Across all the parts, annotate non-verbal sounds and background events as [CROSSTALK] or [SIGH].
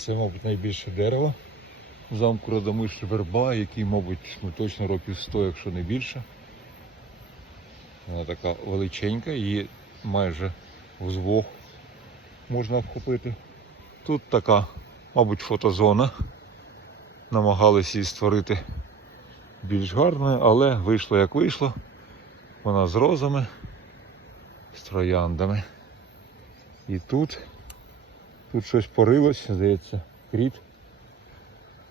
Це, мабуть, найбільше дерево. Замку Радомишль верба, який, мабуть, ну, точно років 100, якщо не більше. Вона така величенька, її майже взвох можна вхопити. Тут така, мабуть, фотозона. Намагалися її створити більш гарною, але вийшло як вийшло. Вона з розами, з трояндами. І тут, тут щось порилось, здається, кріт,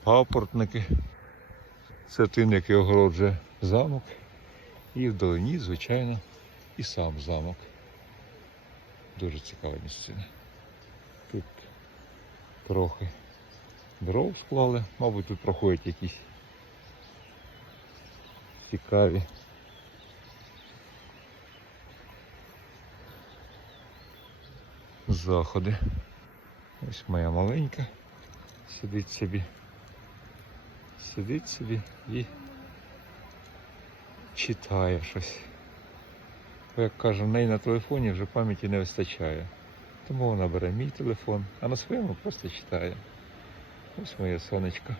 папоротники. Це тин, який огороджує замок. І вдалині, звичайно, і сам замок. Дуже цікава місцина. Тут трохи дров склали, мабуть, тут проходять якісь цікаві. Заходи. Ось моя маленька сидить собі. Сидить собі і читає щось. Як каже, в неї на телефоні вже пам'яті не вистачає. Тому вона бере мій телефон, а на своєму просто читає. Ось моє сонечко.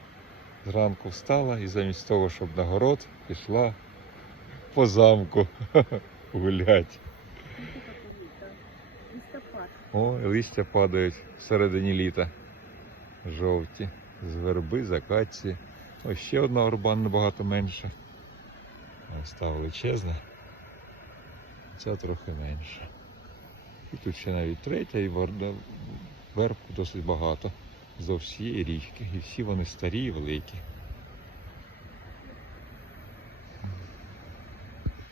Зранку встала і замість того, щоб на город, пішла по замку [LAUGHS] гулять. О, листя падають всередині літа. Жовті. З верби, з. Ось ще одна орба набагато менша. Ось та величезна. Ця трохи менша. І тут ще навіть третя, і верб досить багато. З всієї річки. І всі вони старі і великі.